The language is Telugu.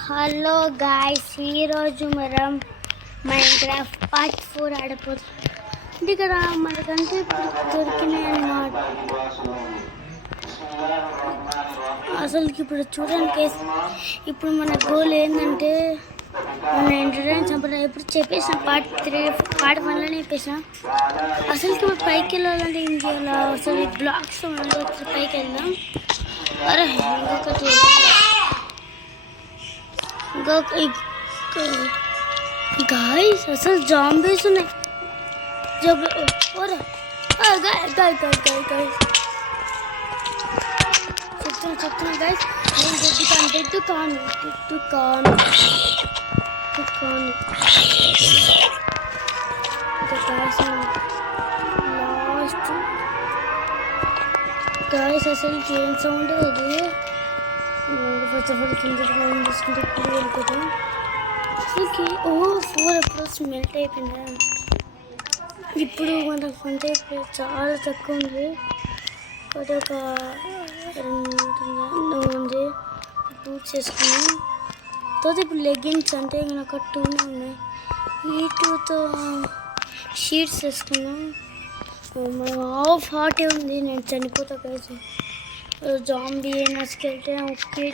హలో గాయ్స్, ఈరోజు మనం మైన్క్రాఫ్ట్ పార్ట్ 4 ఆడపోతుంది. ఇక్కడ మనకంటే ఇప్పుడు దొరికినాయి అన్నమాట. అసలుకి ఇప్పుడు చూడండి, ఇప్పుడు మన గోల్ ఏంటంటే మన ఎంటర్టైన్ చంపడం. ఎప్పుడు చెప్పేసిన పార్ట్ 1లోనే చెప్పేసిన. అసలుకి ఇప్పుడు పైకి వెళ్ళాలంటే ఏం చేయాలి? అసలు ఈ బ్లాక్స్ పైకి వెళ్దాం. అరే ఇంకొకటి గాయ్స్, అసలు జాంబీస్ ఉన్నాయి. చెప్తున్నా గాయ్స్, నేను డెడ్ కాను. లాస్ట్ గాయ్స్, అసలు ఏం సౌండ్ అది? ఫస్ట్ ఆఫ్ ఆల్ కింద తీసుకుంటే ఇప్పుడు వెళ్ళిపోతాం. అసలుకి 4 ఎప్పుడు స్మెల్ట్ అయిపోయిందా? ఇప్పుడు మనకు అంటే ఇప్పుడు చాలా తక్కువ ఉంది. ఒకటి ఒక 2 ఉంది. బూట్ చేసుకున్నాం. తర్వాత ఇప్పుడు లెగ్గిన్స్ అంటే నాకు 2 ఉన్నాయి. ఈ 2తో షీట్స్ వేసుకున్నాం. మనం హాఫ్ హార్టే ఉంది. నేను చనిపోతా కలిసి జాంబీ అయినా స్కెల్టన్ ఒకే